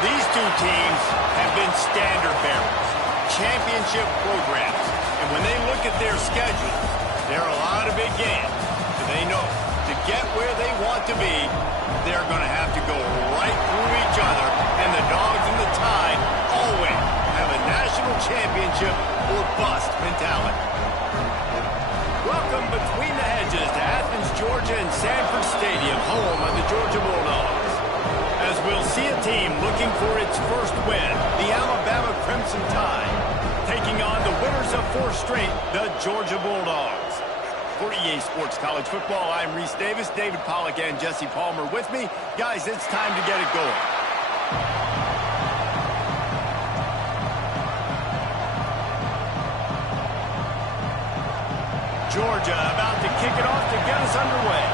These two teams have been standard bearers, championship programs. And when they look at their schedules, there are a lot of big games. And they know to get where they want to be, they're going to have to go right through each other. And the Dogs and the Tide always have a national championship or bust mentality. Welcome between the hedges to Athens, Georgia and Sanford Stadium, home of the Georgia Bulldogs. As we'll see a team looking for its first win, the Alabama Crimson Tide, taking on the winners of 4 straight, the Georgia Bulldogs. For EA Sports College Football, I'm Reese Davis, David Pollack and Jesse Palmer with me. Guys, it's time to get it going. Georgia about to kick it off to get us underway.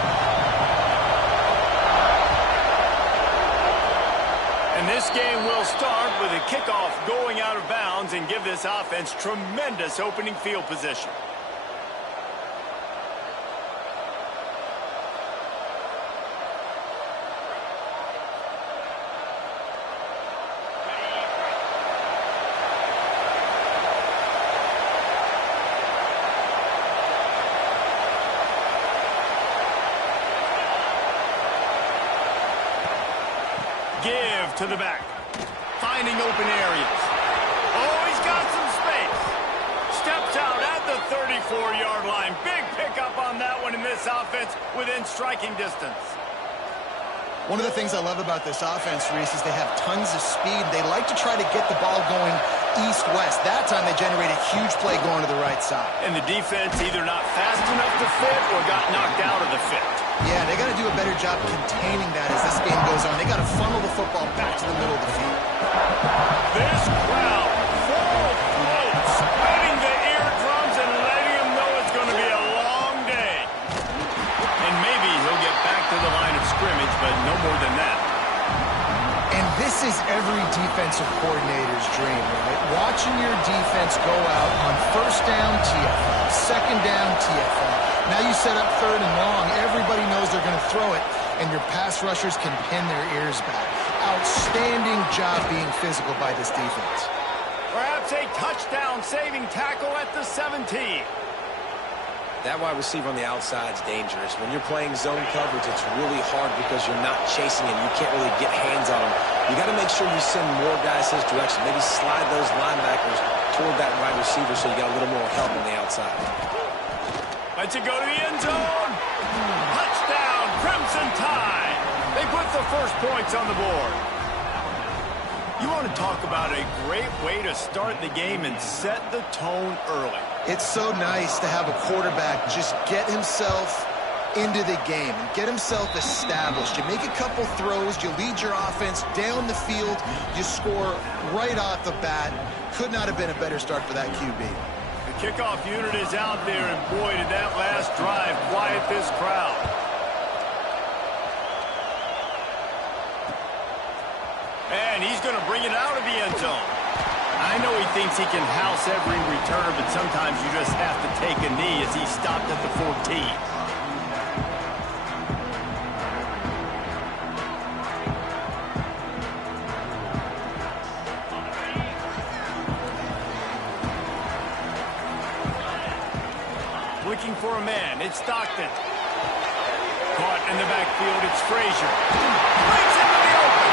And this game will start with a kickoff going out of bounds and give this offense tremendous opening field position. Give to the back. Finding open areas. Oh, he's got some space. Steps out at the 34-yard line. Big pickup on that one in this offense within striking distance. One of the things I love about this offense, Reese, is they have tons of speed. They like to try to get the ball going east-west. That time they generated a huge play going to the right side. And the defense either not fast enough to fit or got knocked out of the fit. Yeah, they got to do a better job containing that as this game goes on. They got to funnel the football back to the middle of the field. This crowd full throat, spreading the eardrums and letting them know it's going to be a long day. And maybe he'll get back to the line of scrimmage, but no more than that. And this is every defensive coordinator's dream, right? Watching your defense go out on first down, TFL, second down, TFL. Now you set up third and long. Everybody knows they're going to throw it, and your pass rushers can pin their ears back. Outstanding job being physical by this defense. Perhaps a touchdown-saving tackle at the 17. That wide receiver on the outside is dangerous. When you're playing zone coverage, it's really hard because you're not chasing him. You can't really get hands on him. You got to make sure you send more guys his direction. Maybe slide those linebackers toward that wide receiver so you got a little more help on the outside. Lets it go to the end zone. Touchdown, Crimson Tide. They put the first points on the board. You want to talk about a great way to start the game and set the tone early. It's so nice to have a quarterback just get himself into the game and get himself established. You make a couple throws, you lead your offense down the field, you score right off the bat. Could not have been a better start for that QB. The kickoff unit is out there, and boy, did that last drive quiet this crowd. And he's going to bring it out of the end zone. I know he thinks he can house every return, but sometimes you just have to take a knee as he stopped at the 14. Looking for a man, it's Stockton. Caught in the backfield, it's Frazier. Breaks into the open.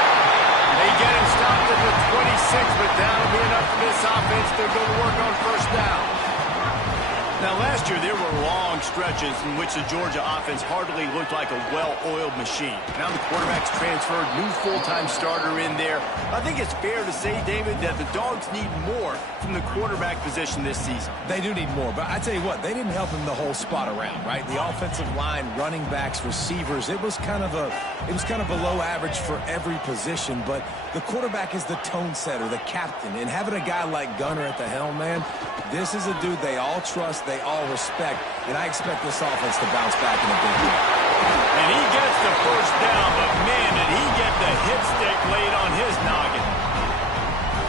They get him stopped at the 26, but that'll be enough for this offense to go to work on first down. Now, last year, there were long stretches in which the Georgia offense hardly looked like a well-oiled machine. Now the quarterback's transferred, new full-time starter in there. I think it's fair to say, David, that the Dogs need more from the quarterback position this season. They do need more, but I tell you what, they didn't help him the whole spot around, right? The offensive line, running backs, receivers, it was kind of below average for every position, but the quarterback is the tone setter, the captain, and having a guy like Gunner at the helm, man, this is a dude they all trust, they all respect, and I expect this offense to bounce back in a big way. And he gets the first down, but man, did he get the hit stick laid on his noggin.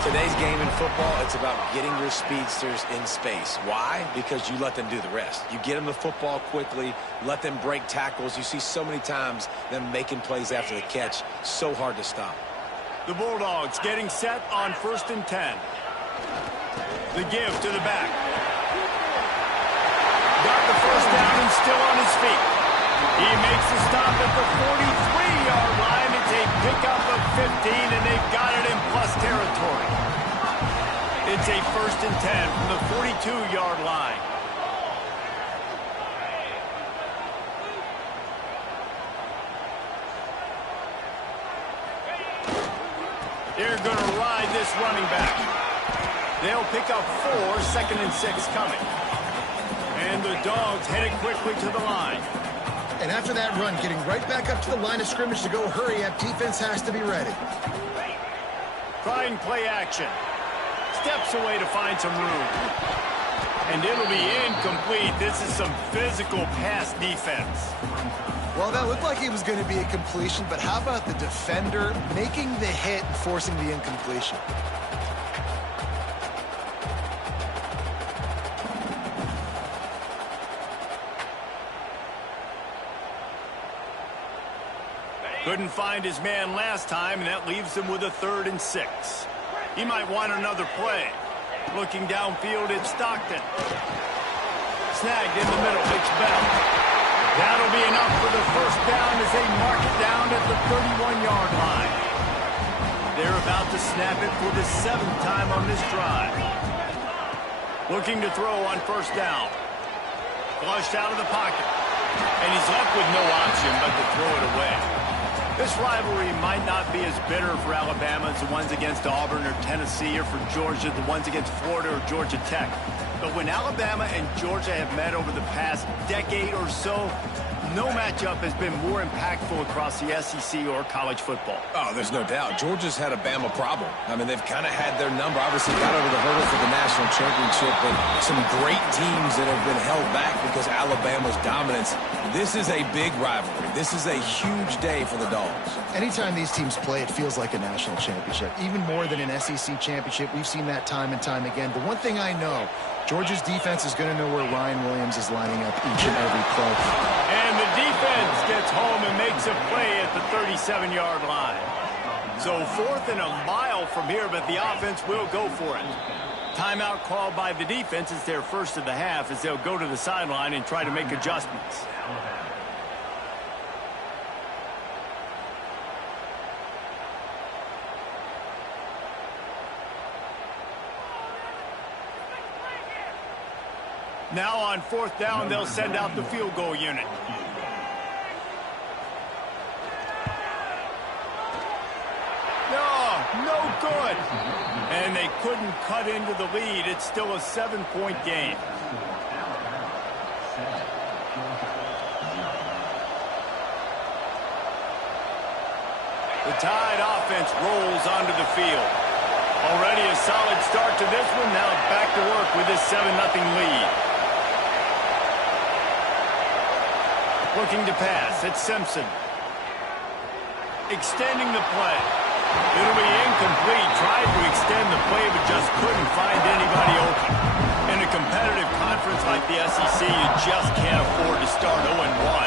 Today's game in football, it's about getting your speedsters in space. Why? Because you let them do the rest. You get them the football quickly, let them break tackles. You see so many times them making plays after the catch. So hard to stop. The Bulldogs getting set on 1st and 10. The give to the back. Got the first down and still on his feet. He makes the stop at the 43-yard line. It's a pickup of 15, and they've got it in plus territory. It's a 1st and 10 from the 42-yard line. They're going to ride this running back. They'll pick up 4, 2nd and 6 coming. And the Dogs headed quickly to the line. And after that run, getting right back up to the line of scrimmage to go hurry up, defense has to be ready. Trying play action. Steps away to find some room. And it'll be incomplete. This is some physical pass defense. Well, that looked like it was going to be a completion, but how about the defender making the hit and forcing the incompletion? Couldn't find his man last time, and that leaves him with a 3rd and 6. He might want another play. Looking downfield, it's Stockton. Snagged in the middle, it's Bell. That'll be enough for the first down as they mark it down at the 31-yard line. They're about to snap it for the 7th time on this drive. Looking to throw on 1st down. Flushed out of the pocket. And he's left with no option but to throw it away. This rivalry might not be as bitter for Alabama as the ones against Auburn or Tennessee, or for Georgia, the ones against Florida or Georgia Tech. But when Alabama and Georgia have met over the past decade or so, no matchup has been more impactful across the SEC or college football. Oh, there's no doubt. Georgia's had a Bama problem. I mean, they've kind of had their number. Obviously got over the hurdle for the national championship, but some great teams that have been held back because Alabama's dominance. This is a big rivalry. This is a huge day for the Dogs. Anytime these teams play, it feels like a national championship. Even more than an SEC championship. We've seen that time and time again. The one thing I know, Georgia's defense is going to know where Ryan Williams is lining up each and every play. And the defense gets home and makes a play at the 37-yard line. So 4th and a mile from here, but the offense will go for it. Timeout called by the defense. It's their first of the half as they'll go to the sideline and try to make adjustments. Now on 4th down, they'll send out the field goal unit. No good. And they couldn't cut into the lead. It's still a 7-point game. The Tide offense rolls onto the field. Already a solid start to this one. Now back to work with this 7-0 lead. Looking to pass. It's Simpson. Extending the play. It'll be incomplete. Tried to extend the play, but just couldn't find anybody open. In a competitive conference like the SEC, you just can't afford to start 0-1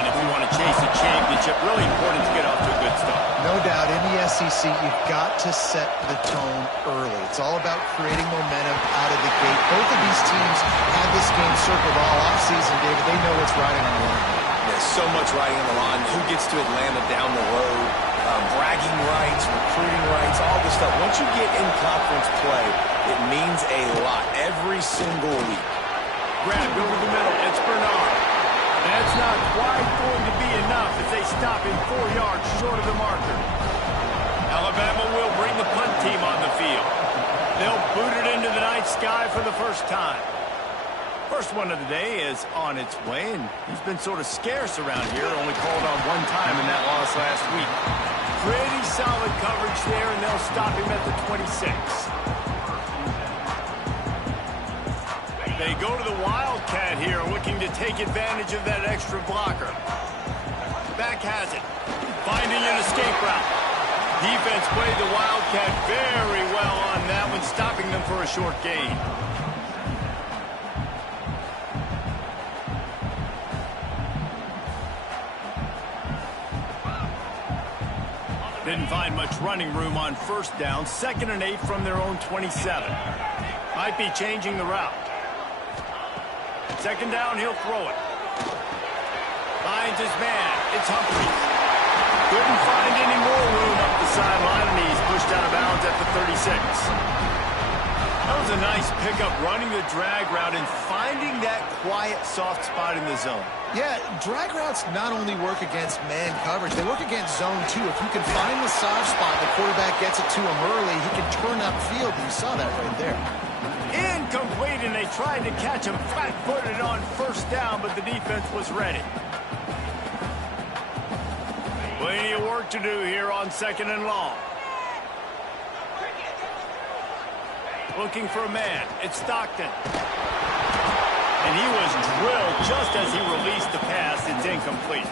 if you want to chase a championship. Really important to get off to a good start. No doubt, in the SEC, you've got to set the tone early. It's all about creating momentum out of the gate. Both of these teams had this game circled all offseason, David. They know what's riding on the line. There's so much riding on the line. Who gets to Atlanta down the road? Bragging rights, recruiting rights, all this stuff. Once you get in conference play, it means a lot every single week. Grabbed over the middle. It's Bernard. That's not quite going to be enough as they stop him 4 yards short of the marker. Alabama will bring the punt team on the field. They'll boot it into the night sky for the first time. First one of the day is on its way, and he's been sort of scarce around here, only called on one time in that loss last week. Pretty solid coverage there, and they'll stop him at the 26. They go to the Wildcat here, looking to take advantage of that extra blocker. Back has it. Finding an escape route. Defense played the Wildcat very well on that one, stopping them for a short gain. Didn't find much running room on first down. 2nd and 8 from their own 27. Might be changing the route. 2nd down, he'll throw it. Finds his man. It's Humphries. Couldn't find any more room up the sideline, and he's pushed out of bounds at the 36. That was a nice pickup, running the drag route and finding that quiet, soft spot in the zone. Yeah, drag routes not only work against man coverage, they work against zone too. If you can find the soft spot, the quarterback gets it to him early, he can turn upfield, and you saw that right there. Incomplete, and they tried to catch him flat-footed on first down, but the defense was ready. Plenty of work to do here on 2nd and long. Looking for a man. It's Stockton. And he was drilled just as he released the pass. It's incomplete.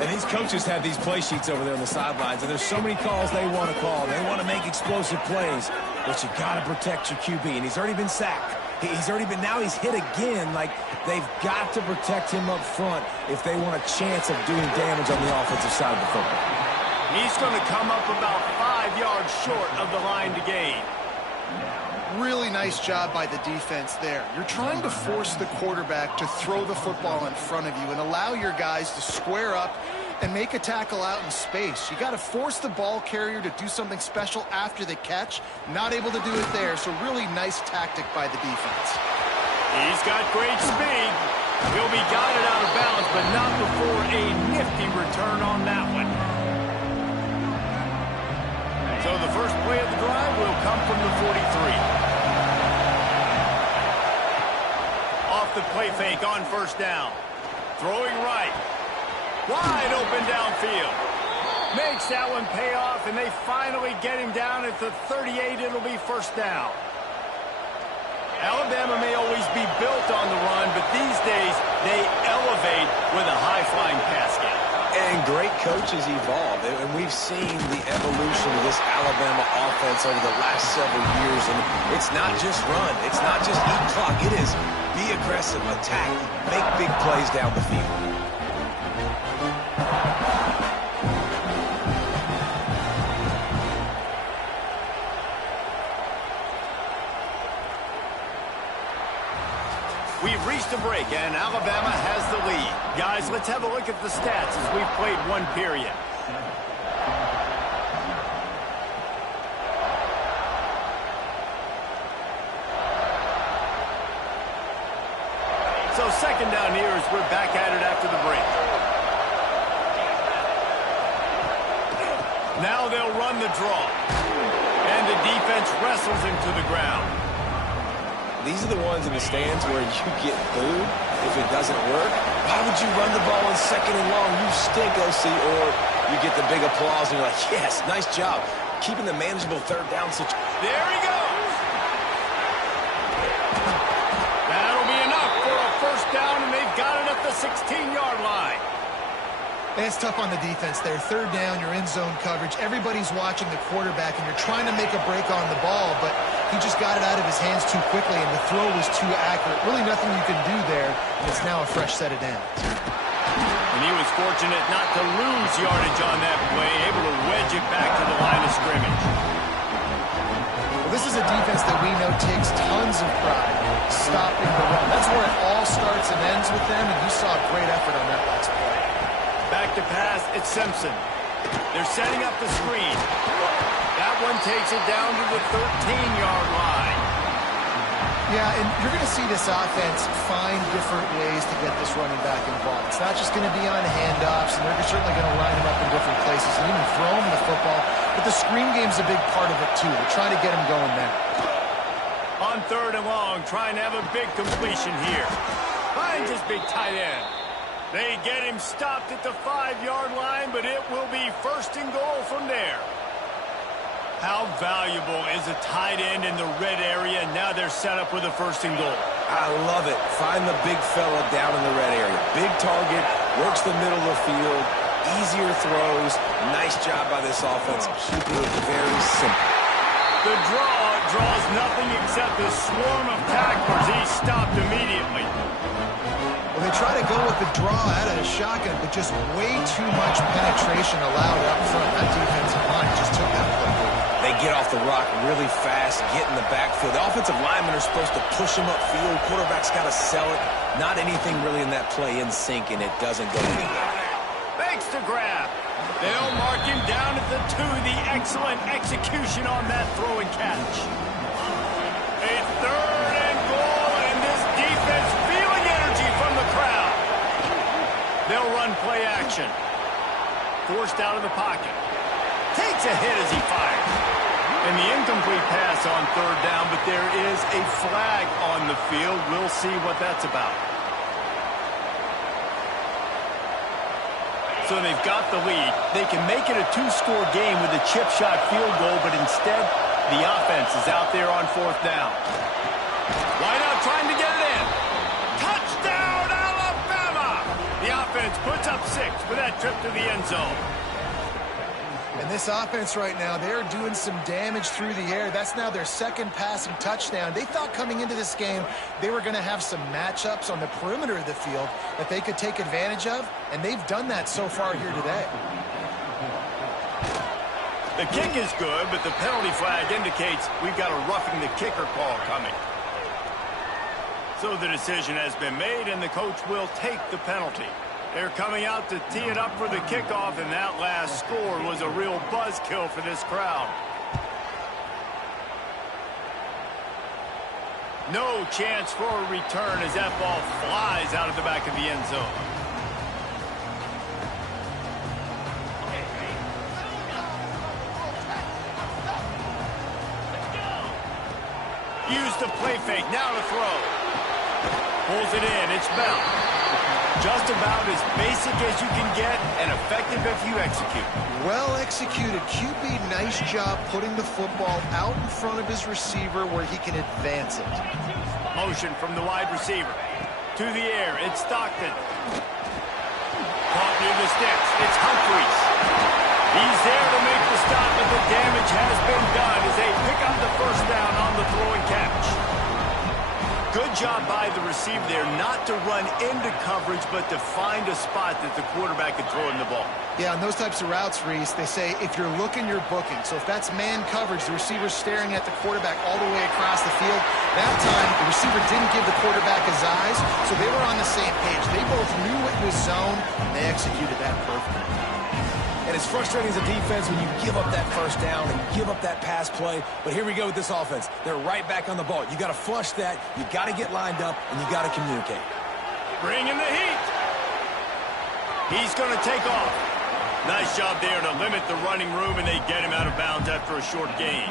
And these coaches have these play sheets over there on the sidelines, and there's so many calls they want to call. They want to make explosive plays, but you got to protect your QB, and he's already been sacked. Now he's hit again. Like, they've got to protect him up front if they want a chance of doing damage on the offensive side of the football. He's going to come up about 5 yards short of the line to gain. Really nice job by the defense there. You're trying to force the quarterback to throw the football in front of you and allow your guys to square up and make a tackle out in space. You got to force the ball carrier to do something special after the catch. Not able to do it there, so really nice tactic by the defense. He's got great speed. He'll be guided out of bounds, but not before a nifty return on that one. So the first play of the drive will come from the 43. Off the play fake on first down. Throwing right. Wide open downfield. Makes that one pay off, and they finally get him down at the 38. It'll be first down. Alabama may always be built on the run, but these days they elevate with a high-flying pass game. And great coaches evolve, and we've seen the evolution of this Alabama offense over the last several years, and it's not just run, it's not just eat clock, it is be aggressive, attack, make big plays down the field. We've reached a break, and Alabama has the lead. Guys, let's have a look at the stats as we've played one period. So 2nd down here as we're back at it after the break. Now they'll run the draw. And the defense wrestles him to the ground. These are the ones in the stands where you get booed if it doesn't work. Why would you run the ball on 2nd and long? You stink, OC. Or you get the big applause and you're like, yes, nice job. Keeping the manageable 3rd down situation. There he goes. That'll be enough for a first down, and they've got it at the 16-yard line. It's tough on the defense there. 3rd down, you're in zone coverage. Everybody's watching the quarterback, and you're trying to make a break on the ball, but he just got it out of his hands too quickly, and the throw was too accurate. Really nothing you can do there, and it's now a fresh set of downs. And he was fortunate not to lose yardage on that play, able to wedge it back to the line of scrimmage. Well, this is a defense that we know takes tons of pride stopping the run. That's where it all starts and ends with them, and you saw a great effort on that last play. Back to pass, it's Simpson. They're setting up the screen. That one takes it down to the 13-yard line. Yeah, and you're going to see this offense find different ways to get this running back involved. It's not just going to be on handoffs, and they're certainly going to line him up in different places and even throw him the football. But the screen game's a big part of it, too. They're trying to get him going there. On 3rd and long, trying to have a big completion here. Finds his big tight end. They get him stopped at the 5-yard line, but it will be 1st and goal from there. How valuable is a tight end in the red area? Now they're set up with a 1st and goal. I love it. Find the big fella down in the red area. Big target, works the middle of the field, easier throws. Nice job by this offense, keeping it very simple. The draw draws nothing except a swarm of tacklers. He's stopped immediately. Well, they try to go with the draw out of the shotgun, but just way too much penetration allowed up front. That defensive line just took that play. They get off the rock really fast, get in the backfield. The offensive linemen are supposed to push them upfield. Quarterback's got to sell it. Not anything really in that play in sync, and it doesn't go anywhere. Fakes to grab. They'll mark him down at the 2. The excellent execution on that throw and catch. A 3rd and goal, and this defense feeling energy from the crowd. They'll run play action. Forced out of the pocket. Takes a hit as he fires. And the incomplete pass on 3rd down, but there is a flag on the field. We'll see what that's about. So they've got the lead. They can make it a 2-score game with a chip shot field goal, but instead, the offense is out there on 4th down. Why not trying to get it in? Touchdown, Alabama! The offense puts up 6 for that trip to the end zone. And this offense right now, they're doing some damage through the air. That's now their 2nd passing touchdown. They thought coming into this game they were going to have some matchups on the perimeter of the field that they could take advantage of, and they've done that so far here today. The kick is good, but the penalty flag indicates we've got a roughing the kicker call coming. So the decision has been made, and the coach will take the penalty. They're coming out to tee it up for the kickoff, and that last score was a real buzzkill for this crowd. No chance for a return as that ball flies out of the back of the end zone. Use the play fake, now to throw. Pulls it in, it's Bell. Just about as basic as you can get and effective if you execute. Well executed. QB, nice job putting the football out in front of his receiver where he can advance it. Motion from the wide receiver. To the air, it's Stockton. Caught near the sticks, it's Humphries. He's there to make the stop, but the damage has been done as they pick up the 1st down on the throw and catch. Good job by the receiver there not to run into coverage, but to find a spot that the quarterback can throw in the ball. Yeah, on those types of routes, Reese, they say if you're looking, you're booking. So if that's man coverage, the receiver's staring at the quarterback all the way across the field. That time, the receiver didn't give the quarterback his eyes, so they were on the same page. They both knew it was zone, and they executed that perfectly. And it's frustrating as a defense when you give up that 1st down and give up that pass play. But here we go with this offense. They're right back on the ball. You got to flush that. You got to get lined up, and you got to communicate. Bring in the heat. He's going to take off. Nice job there to limit the running room, and they get him out of bounds after a short gain.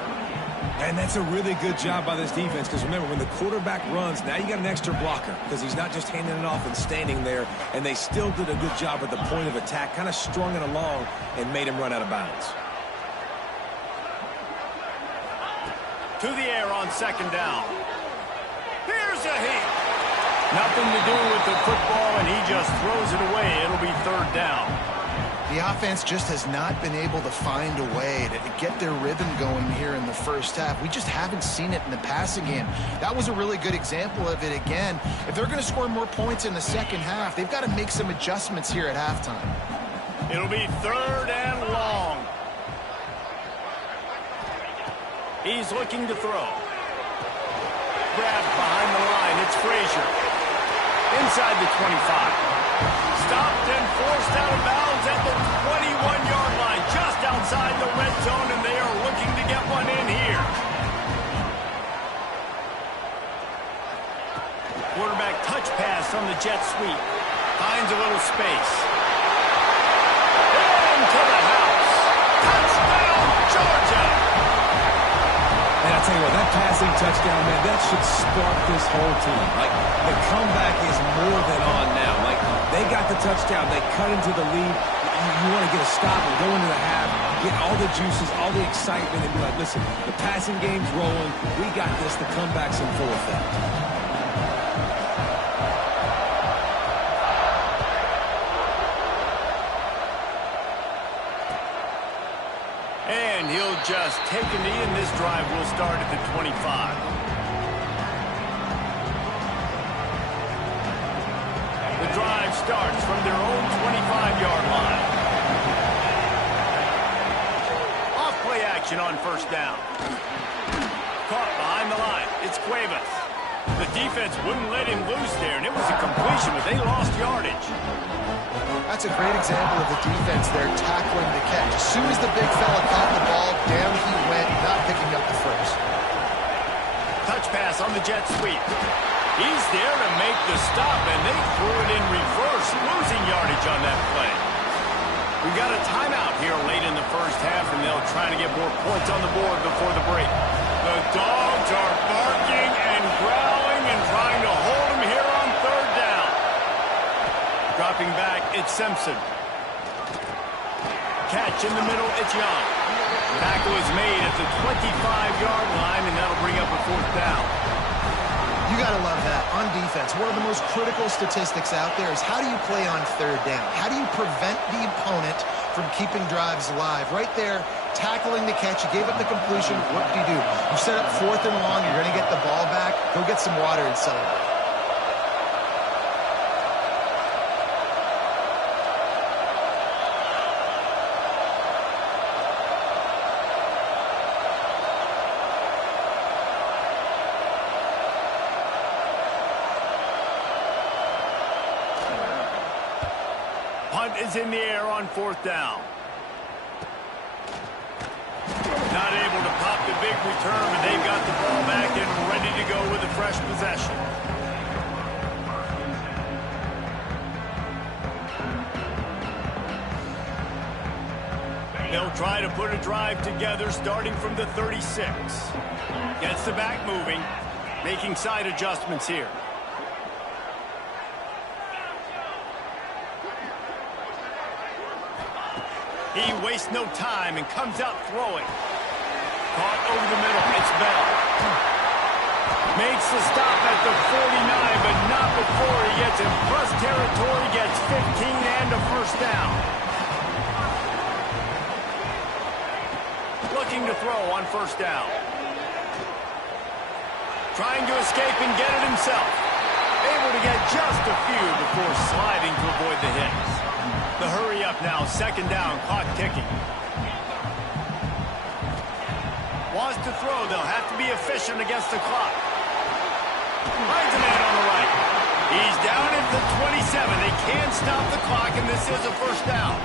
And that's a really good job by this defense, because remember, when the quarterback runs, now you got an extra blocker, because he's not just handing it off and standing there, and they still did a good job at the point of attack, kind of strung it along and made him run out of bounds. To the air on 2nd down. Here's a hit. Nothing to do with the football, and he just throws it away. It'll be 3rd down. The offense just has not been able to find a way to get their rhythm going here in the 1st half. We just haven't seen it in the passing game. That was a really good example of it again. If they're going to score more points in the 2nd half, they've got to make some adjustments here at halftime. It'll be 3rd and long. He's looking to throw. Grabbed behind the line. It's Frazier. Inside the 25. Stopped and forced out of bounds at the 21-yard line, just outside the red zone, and they are looking to get one in here. Quarterback touch pass from the jet sweep. Finds a little space. Into the house. Touchdown, Georgia! And I tell you what, that passing touchdown, man, that should spark this whole team. Like, the comeback is more than on now. Like, they got the touchdown. They cut into the lead. You want to get a stop and go into the half, get all the juices, all the excitement, and be like, listen, the passing game's rolling. We got this. The comeback's in full effect. And he'll just take a knee, and this drive will start at the 25. The drive starts from their own 25-yard line. action on first down. Caught behind the line. It's Cuevas. The defense wouldn't let him loose there, and it was a completion, but they lost yardage. That's a great example of the defense there tackling the catch. As soon as the big fella caught the ball, down he went, not picking up the first. Touch pass on the jet sweep. He's there to make the stop, and they threw it in reverse, losing yardage on that play. We've got a timeout here late in the first half, and they'll try to get more points on the board before the break. The Dogs are barking and growling and trying to hold them here on third down. Dropping back, it's Simpson. Catch in the middle, it's Young. Tackle is made at the 25-yard line, and that'll bring up a fourth down. You got to love that. On defense, one of the most critical statistics out there is how do you play on third down? How do you prevent the opponent from keeping drives alive? Right there, tackling the catch. You gave up the completion. What do? You set up fourth and long. You're going to get the ball back. Go get some water and celebrate. Punt is in the air on fourth down. Not able to pop the big return, but they've got the ball back and ready to go with a fresh possession. They'll try to put a drive together starting from the 36. Gets the back moving, making side adjustments here. He wastes no time and comes out throwing. Caught over the middle. It's Bell. Makes the stop at the 49, but not before he gets in plus territory, gets 15 and a first down. Looking to throw on first down. Trying to escape and get it himself. Able to get just a few before sliding to avoid the hits. The hurry up now, second down, clock ticking. Wants to throw, they'll have to be efficient against the clock. Finds a man on the right. He's down at the 27. They can't stop the clock, and this is a first down.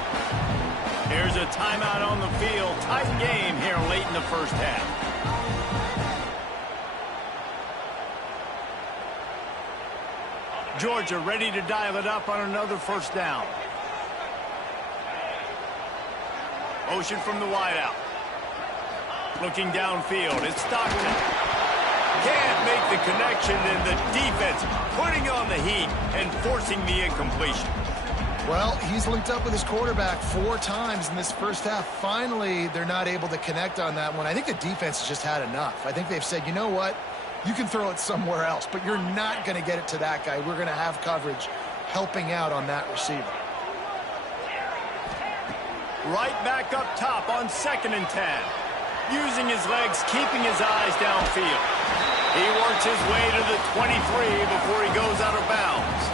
Here's a timeout on the field. Tight game here late in the first half. Georgia ready to dial it up on another first down. Motion from the wideout. Looking downfield, it's Stockton. Can't make the connection, and the defense putting on the heat and forcing the incompletion. Well, he's linked up with his quarterback 4 times in this first half. Finally, they're not able to connect on that one. I think the defense has just had enough. I think they've said, you know what? You can throw it somewhere else, but you're not going to get it to that guy. We're going to have coverage helping out on that receiver. Right back up top on 2nd and 10. Using his legs, keeping his eyes downfield. He works his way to the 23 before he goes out of bounds.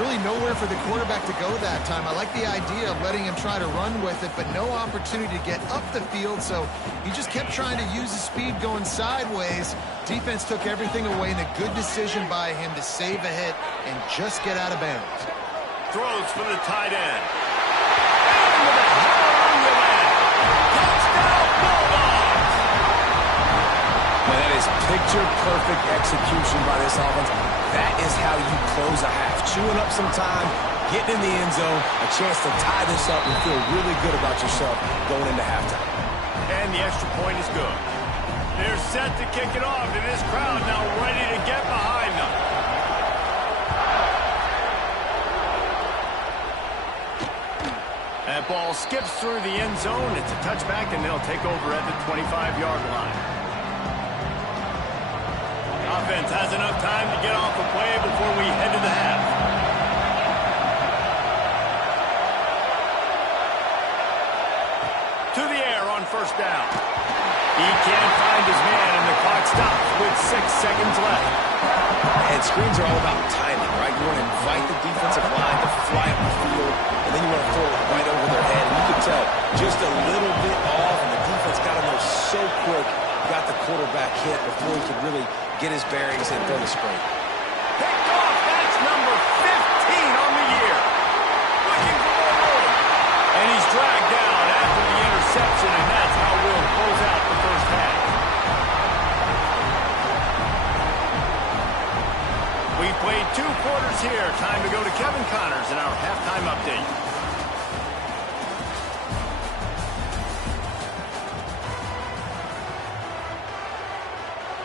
Really nowhere for the quarterback to go that time. I like the idea of letting him try to run with it, but no opportunity to get up the field, so he just kept trying to use his speed going sideways. Defense took everything away, and a good decision by him to save a hit and just get out of bounds. Throws for the tight end. And with a hallelujah land. Touchdown Bulldogs! Man, that is picture-perfect execution by this offense. That is how you close a half. Chewing up some time, getting in the end zone, a chance to tie this up and feel really good about yourself going into halftime. And the extra point is good. They're set to kick it off, and this crowd now ready to get behind them. That ball skips through the end zone. It's a touchback, and they'll take over at the 25-yard line. Offense has enough time to get off the play before we head to the half. To the air on first down. He can't find his man, and the clock stops with 6 seconds left. And screens are all about timing, right? You want to invite the defensive line to fly up the field, and then you want to throw it right over their head. And you can tell just a little bit off, and the defense defense got in there so quick, got the quarterback hit before he could really get his bearings and throw the screen. Picked off. That's number 15 on the year. Looking for more room. And he's dragged down after the interception, and that's how we'll close out the first half. We've played 2 quarters here. Time to go to Kevin Connors in our halftime update.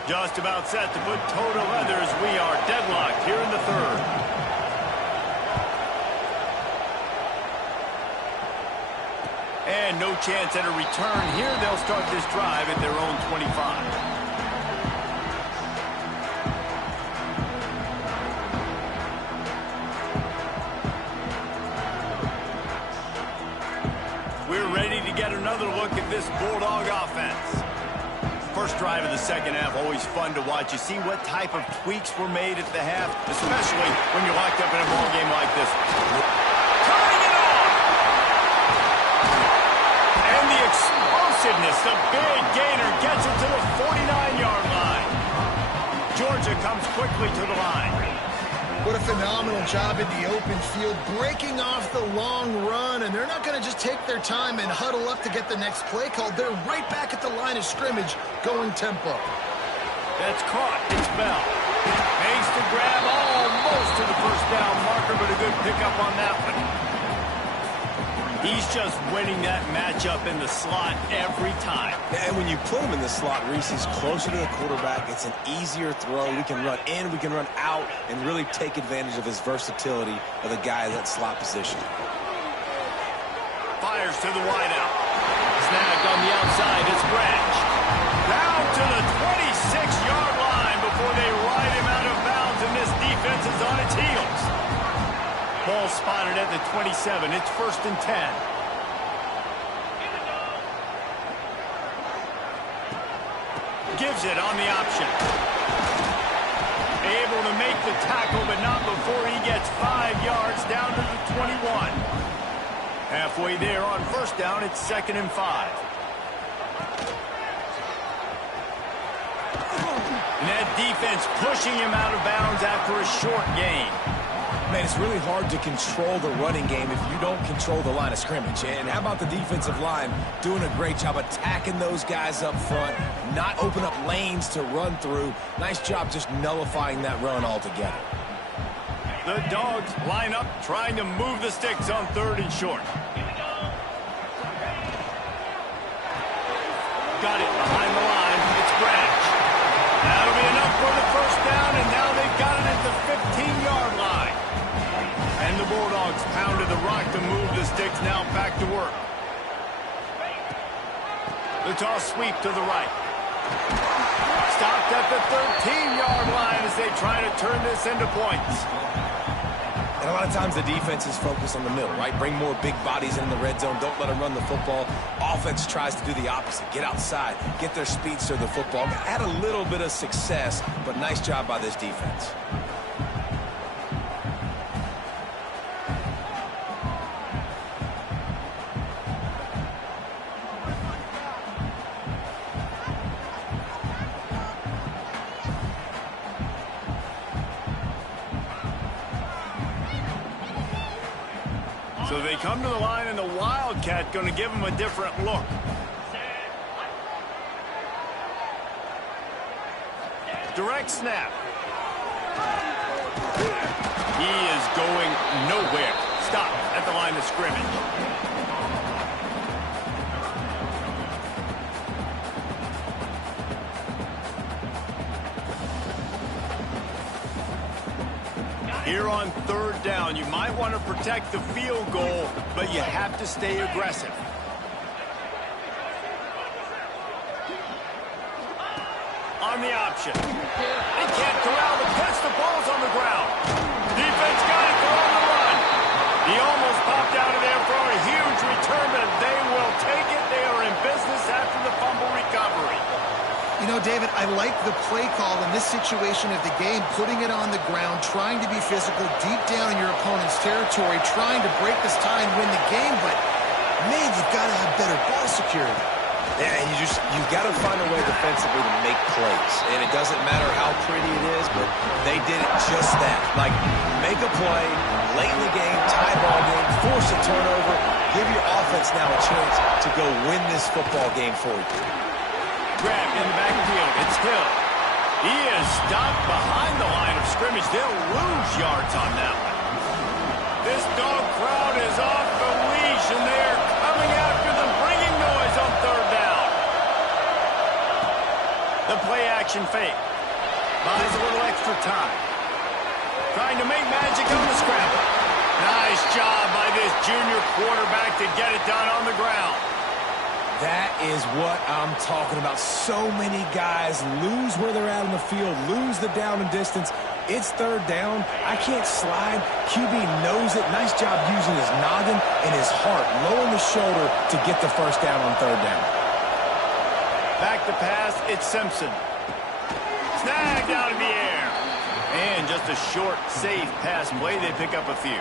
Just about set to put toe to leather as we are deadlocked here in the third. And no chance at a return here. They'll start this drive at their own 25. We're ready to get another look at this Bulldog offense. First drive of the second half, always fun to watch. You see what type of tweaks were made at the half, especially when you're locked up in a ball game like this. Turning it on! And the explosiveness, the big gainer gets it to the 49-yard line. Georgia comes quickly to the line. What a phenomenal job in the open field, breaking off the long run, and they're not going to just take their time and huddle up to get the next play called. They're right back at the line of scrimmage, going tempo. That's caught. It's Bell. Makes the grab almost to the first down marker, but a good pickup on that one. He's just winning that matchup in the slot every time. And when you put him in the slot, Reese, he's closer to the quarterback. It's an easier throw. We can run in, we can run out, and really take advantage of his versatility of the guy in that slot position. Fires to the wideout. Snagged on the outside. It's Branch. Down to the 26-yard line before they ride him out of bounds, and this defense is on its heels. Ball spotted at the 27. It's 1st and 10. Gives it on the option. Able to make the tackle, but not before he gets 5 yards down to the 21. Halfway there on first down, it's 2nd and 5. And that defense pushing him out of bounds after a short gain. Man, it's really hard to control the running game if you don't control the line of scrimmage. And how about the defensive line doing a great job attacking those guys up front, not open up lanes to run through. Nice job just nullifying that run altogether. The Dogs line up trying to move the sticks on 3rd and short. Got it behind the line. It's Branch. That'll be enough for the first down, and now they've got it at the 15-yard line. And the Bulldogs pounded the rock to move the sticks, now back to work. The toss sweep to the right. Stopped at the 13-yard line as they try to turn this into points. And a lot of times the defense is focused on the middle, right? Bring more big bodies in the red zone. Don't let them run the football. Offense tries to do the opposite. Get outside. Get their speedster the football. Had a little bit of success, but nice job by this defense. So they come to the line, and the Wildcat going to give them a different look. Direct snap. He is going nowhere. Stop at the line of scrimmage. Here on 3rd down, you might want to protect the field goal, but you have to stay aggressive. On the option. They can't corral the pitch. The ball's on the ground. Defense got it. They're on the run. He almost popped out of there for a huge return, but they will take it. They are in business after the fumble recovery. You know, David, I like the play call in this situation of the game, putting it on the ground, trying to be physical, deep down in your opponent's territory, trying to break this tie and win the game, but, man, you've got to have better ball security. Yeah, and you've got to find a way defensively to make plays. And it doesn't matter how pretty it is, but they did it just that. Like, make a play, late in the game, tie ball game, force a turnover, give your offense now a chance to go win this football game for you. Grab in the backfield. It's Hill. He is stopped behind the line of scrimmage. They'll lose yards on that one. This dog crowd is off the leash, and they're coming after them, bringing noise on third down. The play-action fake. Buys a little extra time. Trying to make magic on the scramble. Nice job by this junior quarterback to get it done on the ground. That is what I'm talking about. So many guys lose where they're at on the field, lose the down and distance. It's third down. I can't slide. QB knows it. Nice job using his noggin and his heart, lowering the shoulder to get the first down on third down. Back to pass, it's Simpson. Snagged out of the air. And just a short, safe pass play. They pick up a few.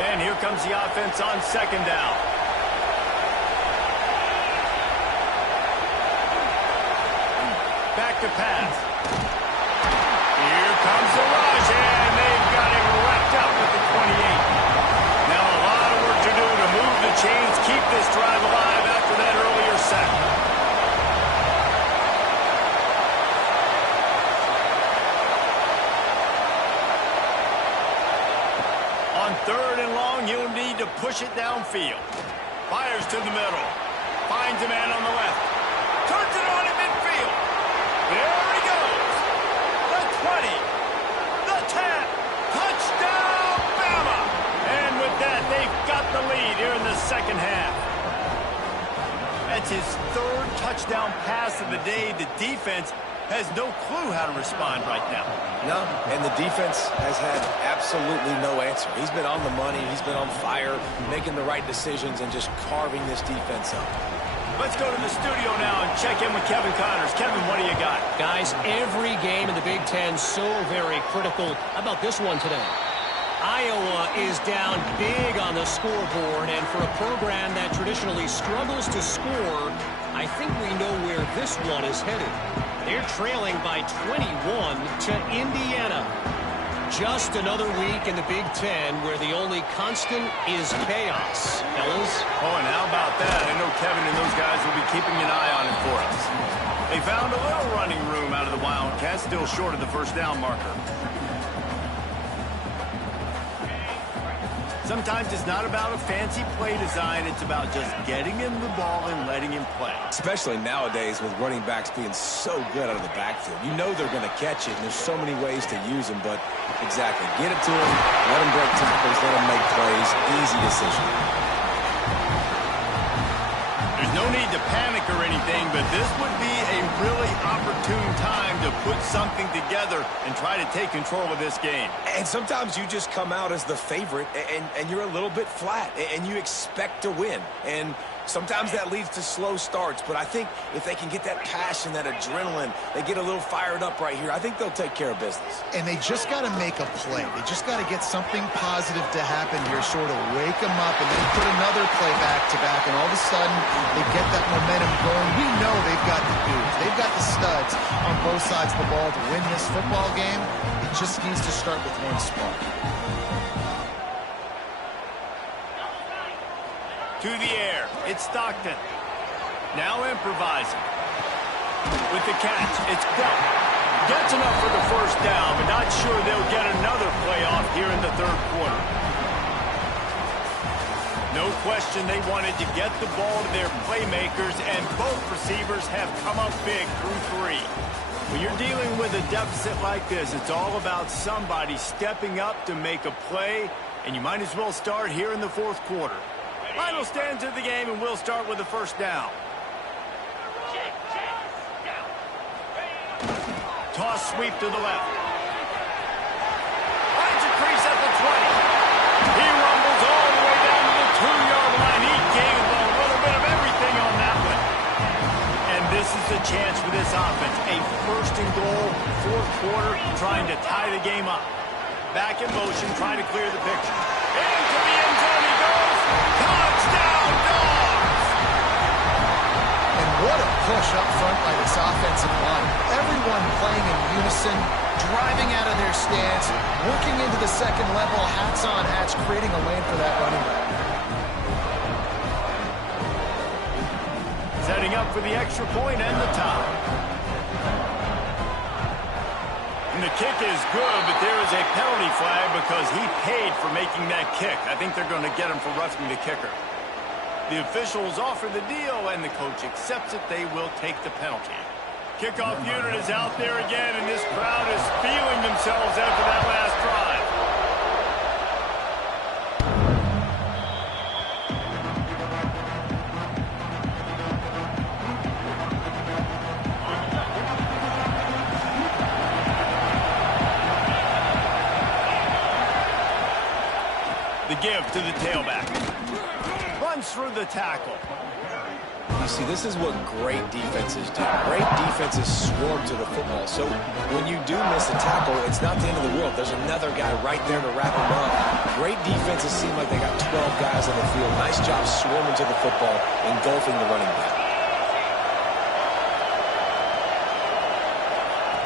And here comes the offense on second down. Back to pass. Here comes the rush, and they've got him wrapped up with the 28. Now a lot of work to do to move the chains, keep this drive alive after that earlier sack. On third and long, he'll need to push it downfield. Fires to the middle. Finds a man on the left. Turns it on in midfield. There he goes. The 20. The 10. Touchdown, Bama. And with that, they've got the lead here in the second half. That's his third touchdown pass of the day. The defense has no clue how to respond right now. No, and the defense has had absolutely no answer. He's been on the money. He's been on fire, making the right decisions and just carving this defense up. Let's go to the studio now and check in with Kevin Connors. Kevin, what do you got? Guys, every game in the Big Ten so very critical. How about this one today? Iowa is down big on the scoreboard, and for a program that traditionally struggles to score, I think we know where this one is headed. They're trailing by 21 to Indiana. Just another week in the Big Ten where the only constant is chaos. Fellas? Oh, and how about that? I know Kevin and those guys will be keeping an eye on it for us. They found a little running room out of the Wildcats, still short of the first down marker. Sometimes it's not about a fancy play design. It's about just getting him the ball and letting him play. Especially nowadays with running backs being so good out of the backfield. You know they're going to catch it, and there's so many ways to use them. But exactly, get it to them, let them break tackles, let them make plays. Easy decision. There's no need to panic or anything, but this would be a really opportune time to put something together and try to take control of this game. And sometimes you just come out as the favorite, and you're a little bit flat, and you expect to win. And sometimes that leads to slow starts, but I think if they can get that passion, that adrenaline, they get a little fired up right here, I think they'll take care of business. And they just got to make a play. They just got to get something positive to happen here, sort of wake them up, and then put another play back-to-back, and all of a sudden they get that momentum going. We know they've got the dudes. They've got the studs on both sides of the ball to win this football game. It just needs to start with one spark. To the air, it's Stockton. Now improvising. With the catch, it's Belt. Gets enough for the first down, but not sure they'll get another play off here in the third quarter. No question they wanted to get the ball to their playmakers, and both receivers have come up big through three. When you're dealing with a deficit like this, it's all about somebody stepping up to make a play, and you might as well start here in the fourth quarter. Final stanza of the game, and we'll start with the first down. Toss sweep to the left. Finds a crease at the 20. He rumbles all the way down to the 2-yard line. He gave a little bit of everything on that one. And This is the chance for this offense. A first and goal, fourth quarter, trying to tie the game up. Back in motion, trying to clear the picture. Into the end zone he goes. Touchdown, Dogs! And what a push up front by this offensive line. Everyone playing in unison, driving out of their stance, working into the second level, hats on hats, creating a lane for that running back. Setting up for the extra point and the tie. And the kick is good, but there is a penalty flag because he paid for making that kick. I think they're going to get him for roughing the kicker. The officials offer the deal, and the coach accepts it. They will take the penalty. Kickoff unit is out there again, and this crowd is feeling themselves after that last drive. The give to the tailback. Runs through the tackle. You see, this is what great defenses do. Great defenses swarm to the football. So when you do miss a tackle, it's not the end of the world. There's another guy right there to wrap him up. Great defenses seem like they got 12 guys on the field. Nice job swarming to the football, engulfing the running back.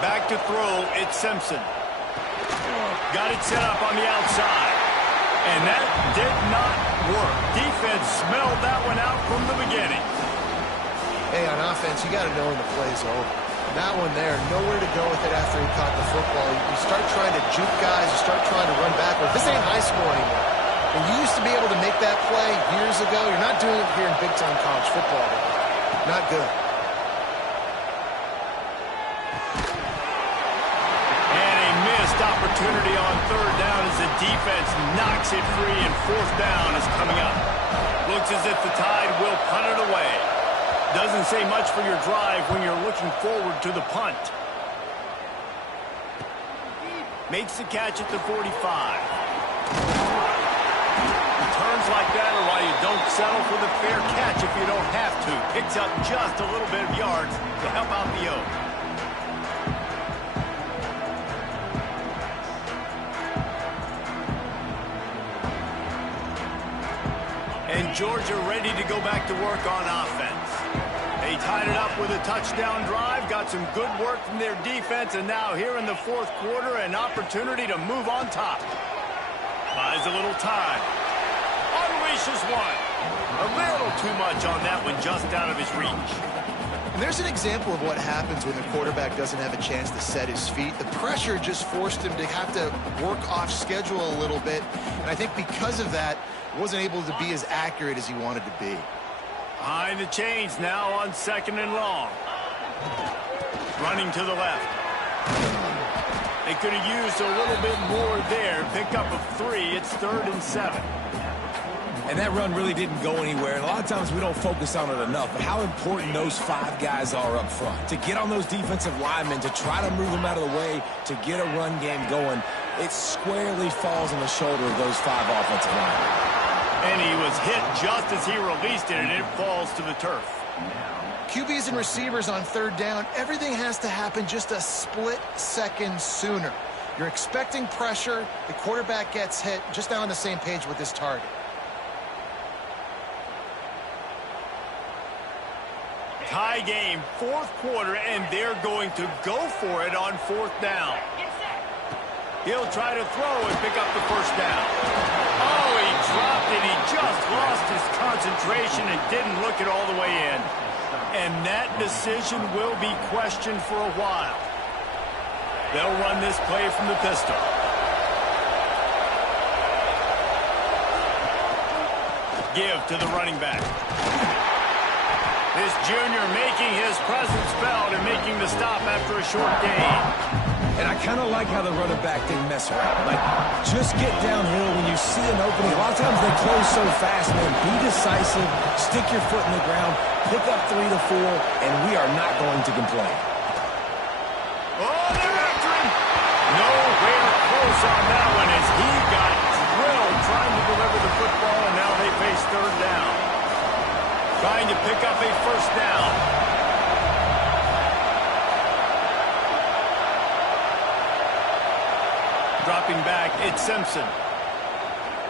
Back to throw, it's Simpson. Got it set up on the outside. And that did not work. Defense smelled that one out from the beginning. Hey, on offense, you got to know when the play's over. That one there, nowhere to go with it after he caught the football. You start trying to juke guys, you start trying to run backwards. This ain't high school anymore. And you used to be able to make that play years ago. You're not doing it here in big-time college football. Not good. Opportunity on third down as the defense knocks it free, and fourth down is coming up. Looks as if the Tide will punt it away. Doesn't say much for your drive when you're looking forward to the punt. Makes the catch at the 45. Turns like that are why you don't settle for the fair catch if you don't have to. Picks up just a little bit of yards to help out the Oaks. And Georgia ready to go back to work on offense. They tied it up with a touchdown drive, got some good work from their defense, and now here in the fourth quarter, an opportunity to move on top. Buys a little time. Unleashes one. A little too much on that one, just out of his reach. And there's an example of what happens when the quarterback doesn't have a chance to set his feet. The pressure just forced him to have to work off schedule a little bit, and I think because of that, wasn't able to be as accurate as he wanted to be. Behind the chains now on second and long. Running to the left. They could have used a little bit more there. Pick up of 3. It's 3rd and 7. And that run really didn't go anywhere. And a lot of times we don't focus on it enough. But how important those 5 guys are up front. To get on those defensive linemen, to try to move them out of the way, to get a run game going, it squarely falls on the shoulder of those 5 offensive linemen. And he was hit just as he released it, and it falls to the turf. QBs and receivers on third down, everything has to happen just a split second sooner. You're expecting pressure, the quarterback gets hit, just not on the same page with this target. Tie game, fourth quarter, and they're going to go for it on fourth down. He'll try to throw and pick up the first down. Oh, he dropped it. He just lost his concentration and didn't look it all the way in. And that decision will be questioned for a while. They'll run this play from the pistol. Give to the running back. This junior making his presence felt and making the stop after a short gain. And I kind of like how the running back didn't mess around. Like, just get downhill when you see an opening. A lot of times they close so fast, man. Be decisive, stick your foot in the ground, pick up 3 to 4, and we are not going to complain. Oh, they're after him. Nowhere close on that one as he got drilled trying to deliver the football, and now they face third down. Trying to pick up a first down. It's Simpson.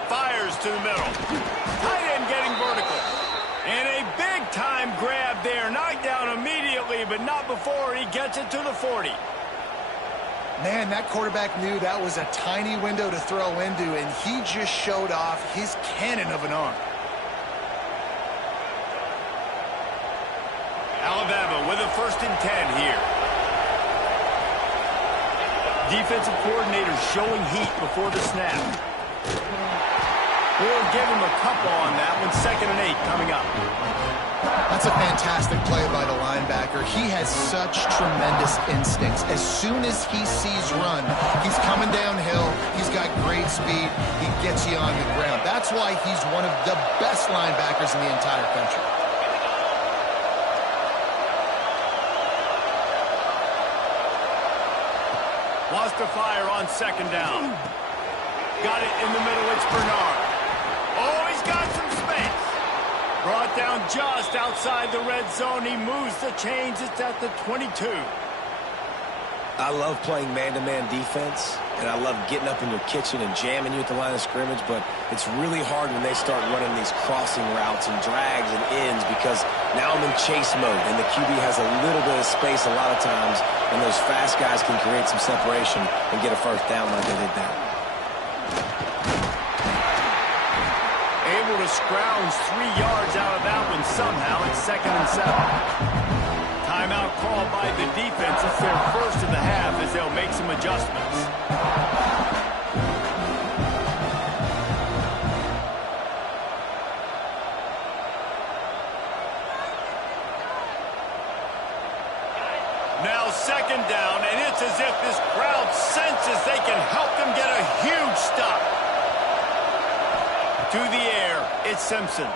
Fires to the middle. Tight end getting vertical. And a big-time grab there. Knocked down immediately, but not before he gets it to the 40. Man, that quarterback knew that was a tiny window to throw into, and he just showed off his cannon of an arm. Alabama with a 1st and 10 here. Defensive coordinator showing heat before the snap. Or give him a couple on that one. 2nd and 8 coming up. That's a fantastic play by the linebacker. He has such tremendous instincts. As soon as he sees run, he's coming downhill. He's got great speed. He gets you on the ground. That's why he's one of the best linebackers in the entire country. Lost to fire on 2nd down. Got it in the middle. It's Bernard. Oh, he's got some space. Brought down just outside the red zone. He moves the chains. It's at the 22. I love playing man-to-man defense, and I love getting up in your kitchen and jamming you at the line of scrimmage, but it's really hard when they start running these crossing routes and drags and ends because now I'm in chase mode, and the QB has a little bit of space a lot of times, and those fast guys can create some separation and get a 1st down like they did there. Able to scrounge 3 yards out of that one somehow. It's 2nd and 7. Timeout called by the defense. It's their 1st of the half as they'll make some adjustments. Now 2nd down, and it's as if this crowd senses they can help them get a huge stop. To the air, it's Simpson.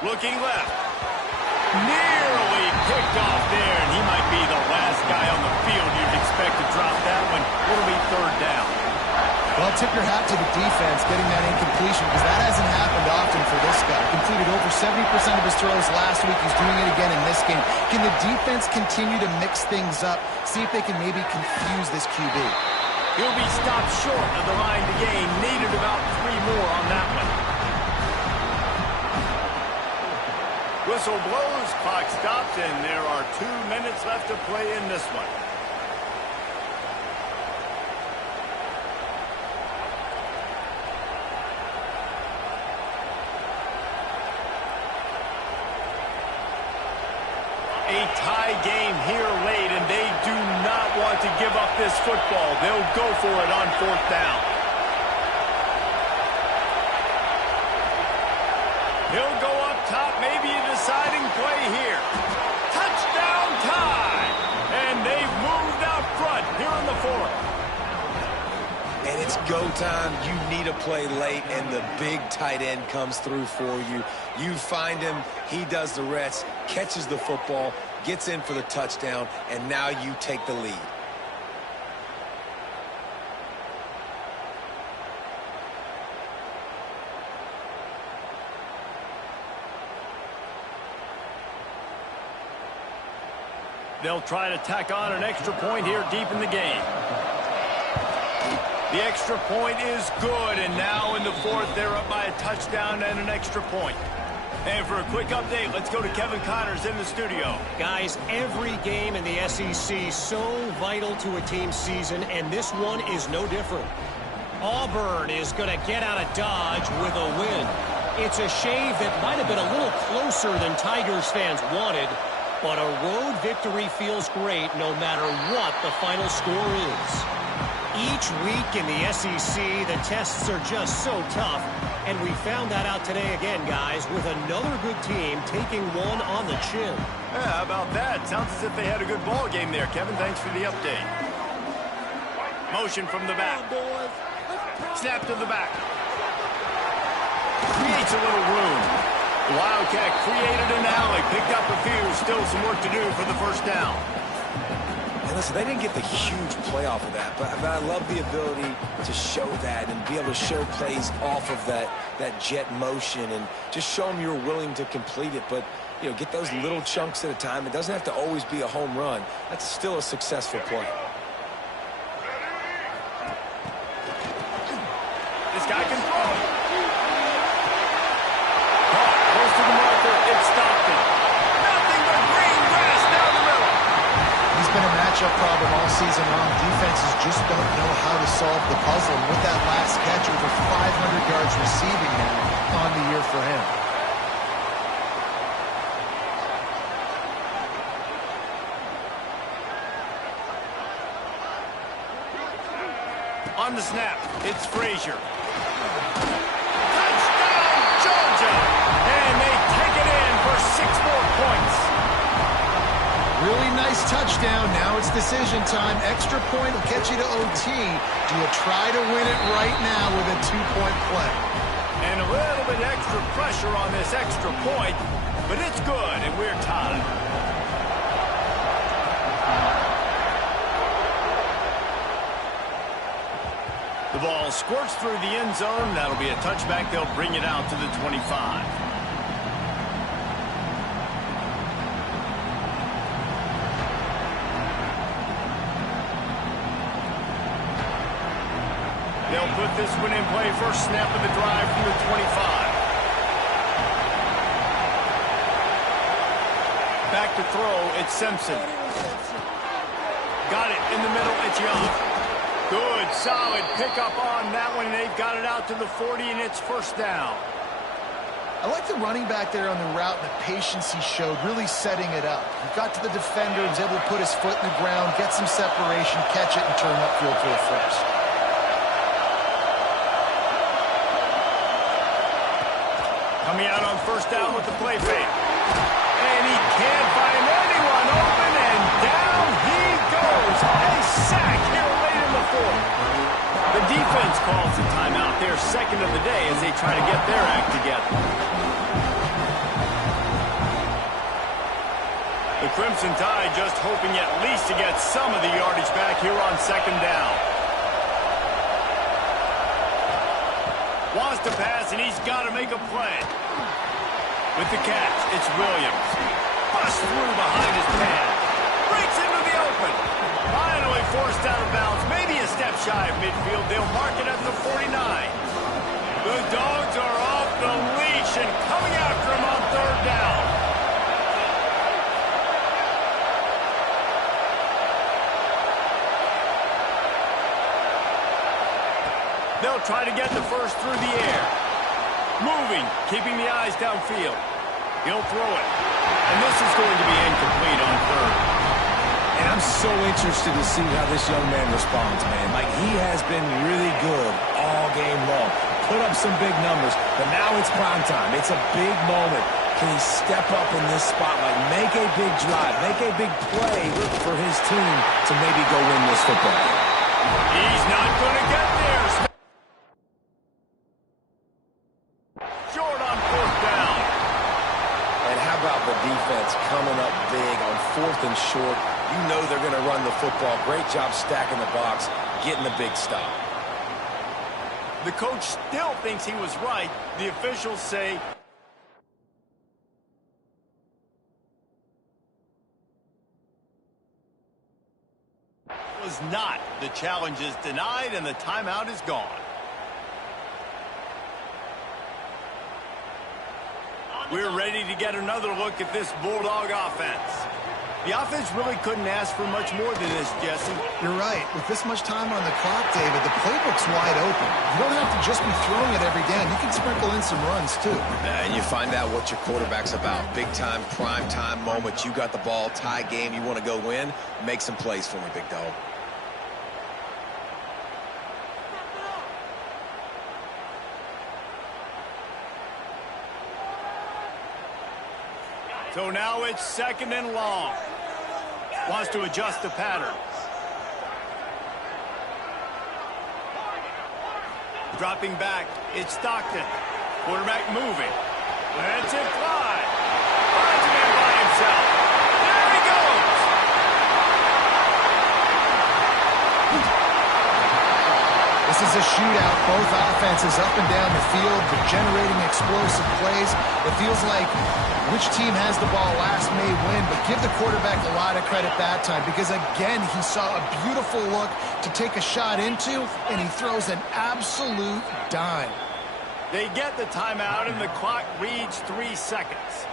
Looking left. Nearly picked off there, and he might be the last guy on the field you'd expect to drop that one. It'll be 3rd down. Well, tip your hat to the defense getting that incompletion because that hasn't happened often for this guy. Completed over 70% of his throws last week. He's doing it again in this game. Can the defense continue to mix things up, see if they can maybe confuse this QB? He'll be stopped short of the line to gain. Needed about 3 more on that one. Whistle blows, clock stops, and there are 2 minutes left to play in this one. A tie game here late, and they do not want to give up this football. They'll go for it on 4th down. He'll go up top, maybe a deciding play here. Touchdown tie! And they've moved out front here in the 4th. And it's go time. You need a play late, and the big tight end comes through for you. You find him, he does the rest, catches the football, gets in for the touchdown, and now you take the lead. They'll try to tack on an extra point here deep in the game. The extra point is good, and now in the 4th, they're up by a touchdown and an extra point. And for a quick update, let's go to Kevin Connors in the studio. Guys, every game in the SEC so vital to a team's season, and this one is no different. Auburn is going to get out of Dodge with a win. It's a shave that might have been a little closer than Tigers fans wanted, but a road victory feels great no matter what the final score is. Each week in the SEC, the tests are just so tough, and we found that out today again, guys, with another good team taking one on the chin. Yeah, how about that? Sounds as if they had a good ball game there, Kevin. Thanks for the update. Motion from the back. Snap to the back. Creates a little room. The Wildcat created an alley, picked up a few, still some work to do for the 1st down. And listen, they didn't get the huge play off of that, but I love the ability to show that and be able to show plays off of that jet motion and just show them you're willing to complete it. But, you know, get those little chunks at a time. It doesn't have to always be a home run. That's still a successful play. guy can throw. Caught close to the marker. It's Stockton. Nothing but green grass down the middle. He's been a matchup problem all season long. Defenses just don't know how to solve the puzzle. And with that last catch, over 500 yards receiving now on the year for him. On the snap, it's Frazier. Touchdown, Georgia! And they take it in for 6 more points. Really nice touchdown. Now it's decision time. Extra point will get you to OT. Do you try to win it right now with a 2-point play? And a little bit extra pressure on this extra point, but it's good, and we're tied. The ball squirts through the end zone. That'll be a touchback. They'll bring it out to the 25. They'll put this one in play. First snap of the drive from the 25. Back to throw. It's Simpson. Got it in the middle. It's Young. Good, solid pickup on that one. They've got it out to the 40, and it's first down. I like the running back there on the route and the patience he showed, really setting it up. He got to the defender, was able to put his foot in the ground, get some separation, catch it, and turn upfield for a first. Coming out on first down with the play fake. And he can't find anyone open, and down he goes. A sack here late in the fourth. The defense calls the timeout, their second of the day, as they try to get their act together. The Crimson Tide just hoping at least to get some of the yardage back here on second down. Wants to pass, and he's got to make a play. With the catch, it's Williams. Busts through behind his pad. Breaks into the open. Finally forced out of bounds. Maybe a step shy of midfield. They'll mark it at the 49. The Dogs are off the leash and coming after him on third down. They'll try to get the first through the air. Moving, keeping the eyes downfield. He'll throw it. And this is going to be incomplete on third. And I'm so interested to see how this young man responds, man. Like, he has been really good all game long. Put up some big numbers, but now it's prime time. It's a big moment. Can he step up in this spotlight, make a big drive, make a big play for his team to maybe go win this football game? He's not going to get there. Short on fourth down. And how about the defense coming up big on fourth and short? You know they're going to run the football. Great job stacking the box, getting the big stop. The coach still thinks he was right. The officials say it was not. The challenge is denied, and the timeout is gone. We're ready to get another look at this Bulldog offense. The offense really couldn't ask for much more than this, Jesse. You're right. With this much time on the clock, David, the playbook's wide open. You don't have to just be throwing it every down. You can sprinkle in some runs, too. And you find out what your quarterback's about. Big time, prime time moment. You got the ball, tie game, you want to go win. Make some plays for me, big dog. So now it's second and long. Wants to adjust the pattern. Dropping back, it's Stockton. Quarterback moving. Lets it fly. Finds him in by himself. There he goes. The This is a shootout. Both offenses up and down the field. They're generating explosive plays. It feels like which team has the ball last may win, but give the quarterback a lot of credit that time because, again, he saw a beautiful look to take a shot into, and he throws an absolute dime. They get the timeout, and the clock reads 3 seconds.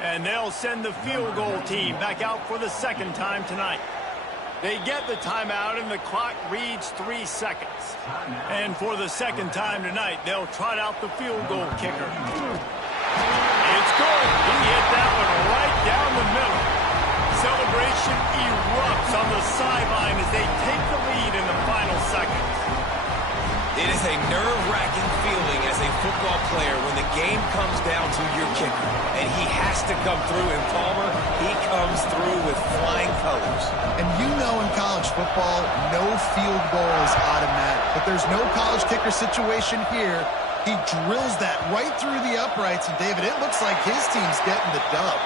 And they'll send the field goal team back out for the second time tonight. They get the timeout, and the clock reads 3 seconds. And for the second time tonight, they'll trot out the field goal kicker. It's good. He hit that one right down the middle. Celebration erupts on the sideline as they take the lead in the final seconds. It is a nerve-wracking feeling as a football player when the game comes down to your kicker. And he has to come through. And Palmer, he comes through with flying colors. And you know in college football, no field goal is automatic. But there's no college kicker situation here. He drills that right through the uprights. And, David, it looks like his team's getting the dub.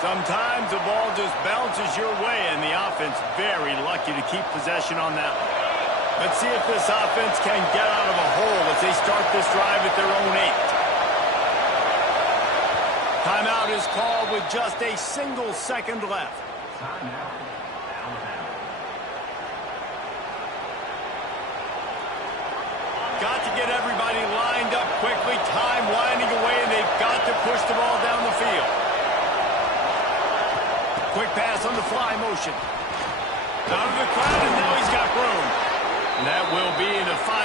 Sometimes the ball just bounces your way, and the offense very lucky to keep possession on that one. Let's see if this offense can get out of a hole as they start this drive at their own 8. Timeout is called with just a single second left. Got to get everybody lined up quickly. Time winding away, and they've got to push the ball down the field. Quick pass on the fly motion. Out of the crowd, and now he's got room. And that will be the final.